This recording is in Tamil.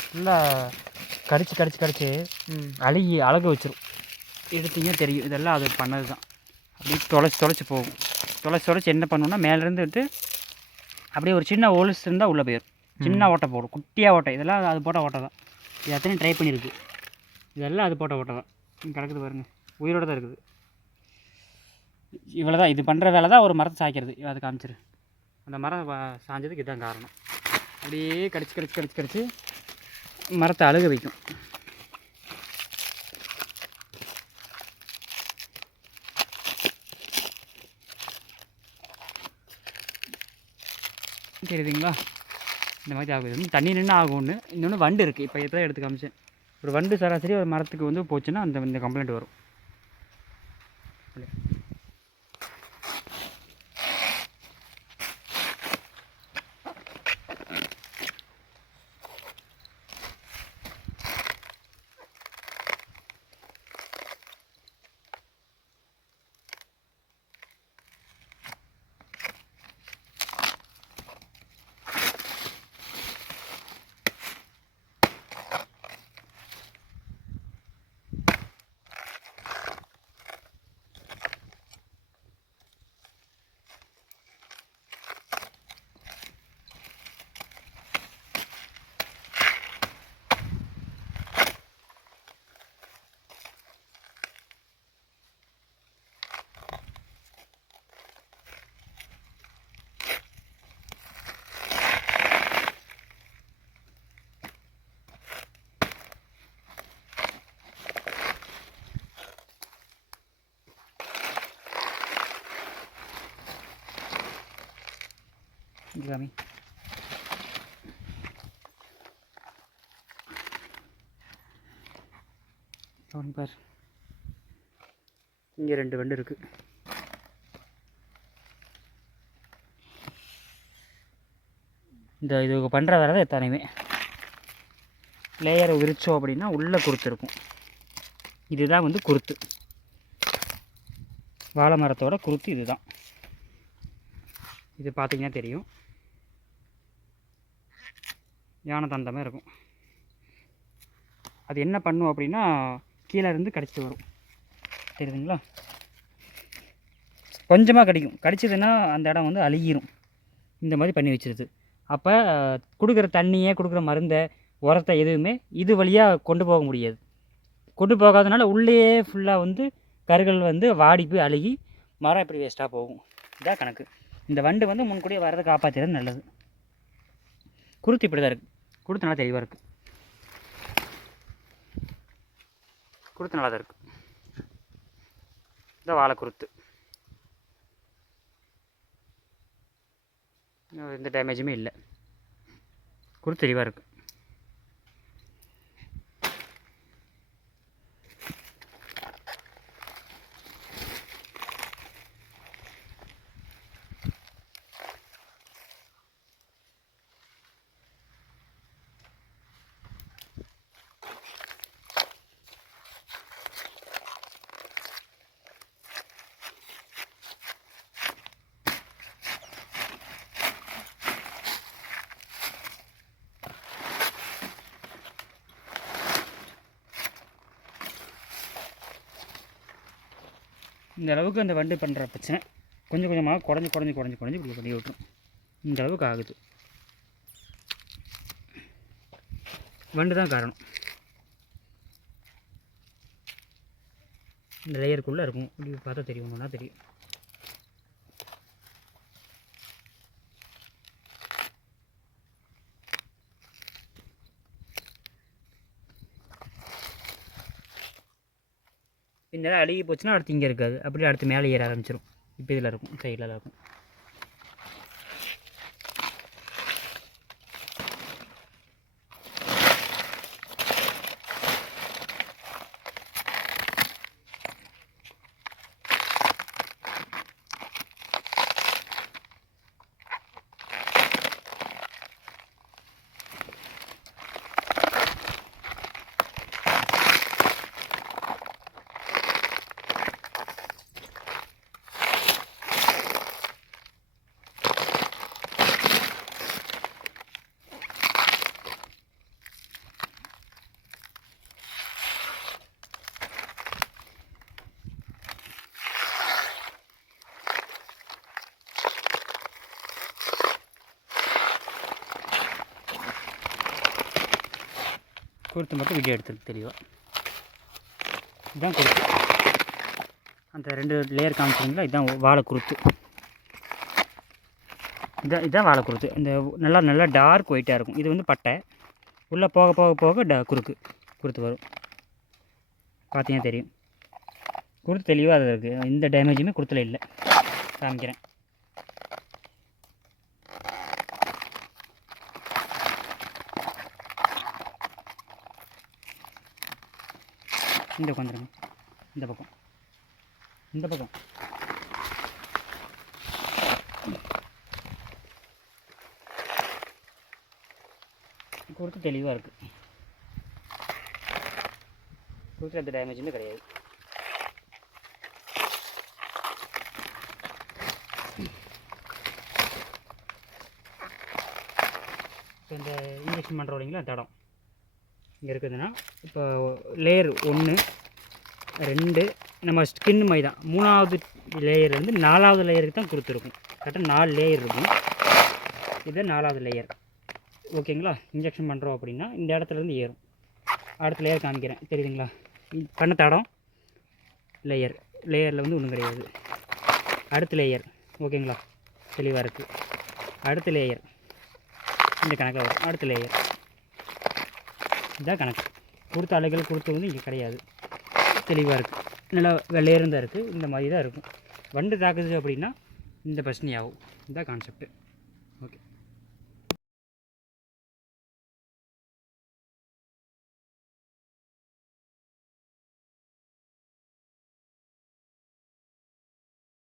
ஃபுல்லாக கடிச்சு அழகு வச்சிரும். எடுத்தீங்கன்னா தெரியும். இதெல்லாம் அது பண்ணது தான். அப்படியே தொலைச்சி போகும். தொலைச்சி என்ன பண்ணுவோன்னா மேலேருந்து விட்டு அப்படியே ஒரு சின்ன ஹோல்ஸ் இருந்தால் உள்ளே போயிடும். சின்ன ஓட்டை போடும், குட்டியாக ஓட்டை. இதெல்லாம் அது போட்ட ஓட்டை தான். இது எத்தனையும் ட்ரை பண்ணியிருக்கு. இதெல்லாம் அது போட்ட ஓட்டை தான். கிடக்குது பாருங்கள், உயிரோடு தான் இருக்குது. இவ்வளோ தான். இது பண்ணுற வேலை தான் ஒரு மரத்தை சாய்க்கிறது. அது காமிச்சிரு. அந்த மரம் சாஞ்சதுக்கு இதுதான் காரணம். அப்படியே கடிச்சு மரத்தை அழுக வைக்கும். தெரியுதுங்களா? இந்த மாதிரி ஆகுது. தண்ணி நின்று ஆகும் ஒன்று. இன்னொன்று வண்டு இருக்குது. இப்போ எதாவது எடுத்து காமிச்சேன். ஒரு வண்டு சராசரி ஒரு மரத்துக்கு வந்து போச்சுன்னா இந்த கம்ப்ளைண்ட் வரும். சாமி பார், இங்கே 2 வண்டு இருக்குது. இது பண்ணுற வேலை தான் எத்தனையுமே. லேயரை விரிச்சோம் அப்படின்னா உள்ளே குருத்து இருக்கும். இதுதான் வந்து குருத்து. வாழை மரத்தோட குருத்து இதுதான். இது பார்த்திங்கன்னா தெரியும். யானை தந்தமே இருக்கும். அது என்ன பண்ணும் அப்படின்னா கீழே இருந்து கடிச்சிட்டு வரும். தெரியுதுங்களா? கொஞ்சமாக கடிக்கும். கடிச்சதுன்னா அந்த இடம் வந்து அழுகிரும். இந்த மாதிரி பண்ணி வச்சிருது. அப்போ கொடுக்குற தண்ணியை, கொடுக்குற மருந்தை, உரத்தை எதுவுமே இது வழியாக கொண்டு போக முடியாது. கொண்டு போகாதனால உள்ளேயே ஃபுல்லாக வந்து கருகள் வந்து வாடி போய் அழுகி மரம் இப்படி வேஸ்ட்டாக போகும். இதான் கணக்கு. இந்த வண்டு வந்து முன்கூடியே வரதை காப்பாற்றுறது நல்லது. குருத்து இப்படி தான் இருக்குது. குருத்து நல்லா தெளிவாக இருக்குது. குருத்து நல்லா தான் இருக்குது. இந்த வாழை குருத்து எந்த டேமேஜுமே இல்லை. குருத்து தெளிவாக இருக்குது. இந்த அளவுக்கு அந்த வண்டு பண்ணுற பிரச்சனை கொஞ்சம் கொஞ்சமாக குறைஞ்சி இப்படி பண்ணி விட்டுரும். இந்த அளவுக்கு ஆகுது. வண்டு தான் காரணம். இந்த லேயருக்குள்ளே இருக்கும். இப்படி பார்த்தா தெரியும், ஒன்றா தெரியும். இந்த இடம் அழுகி போச்சுன்னா அடுத்து இங்கே இருக்காது. அப்படியே அடுத்து மேலே ஏற ஆரம்பிச்சிடும். இப்போ இதில் இருக்கும், சைடில் இருக்கும். குருத்து மட்டும் வீடியோ எடுத்துருக்கு தெளிவாக. இதுதான் குருத்து. அந்த 2 லேயர் காமிச்சிங்களா, இதுதான் வாழை குருத்து. இதுதான் வாழை குருத்து. இந்த நல்லா டார்க் ஒயிட்டாக இருக்கும். இது வந்து பட்டை. உள்ளே போக போக போக குருத்து வரும். பார்த்தீங்கன்னா தெரியும். குருத்து தெளிவாக அது இருக்குது. எந்த டேமேஜுமே குருத்தில் இல்லை. காமிக்கிறேன். இந்த உட்காந்துருங்க. இந்த பக்கம் குருத்து தெளிவாக இருக்குது. குருத்து எந்த டேமேஜுமே கிடையாது. இப்போ இந்த இன்ஜெக்ஷன் பண்ணுறோம் இல்லைங்களா, தடம் இங்கே இருக்குதுன்னா, இப்போ லேயர் 1 2 நம்ம ஸ்கின் மாதிரி தான். 3வது லேயர்லேருந்து 4வது லேயருக்கு தான் கொடுத்துருக்கும். கரெக்டாக 4 லேயர் இருக்கும். இது 4வது லேயர். ஓகேங்களா. இன்ஜெக்ஷன் பண்ணுறோம் அப்படின்னா இந்த இடத்துலேருந்து ஏறும். அடுத்த லேயர் காமிக்கிறேன், தெரியுதுங்களா. பண்ண தடம் லேயரில் வந்து ஒன்றும் கிடையாது. அடுத்த லேயர் ஓகேங்களா, தெளிவாக இருக்குது. அடுத்த லேயர் இந்த கணக்கில் வரும். அடுத்த லேயர் இதுதான் கணக்கு. கொடுத்த அலைகள் கொடுத்து வந்து இங்கே கிடையாது. தெளிவாக இருக்குது. நல்லா வெள்ளையரும் தான் இருக்குது. இந்த மாதிரி தான் இருக்கும். வண்டு தாக்குது அப்படின்னா இந்த பிரச்சனை ஆகும். இதுதான் கான்செப்ட்டு.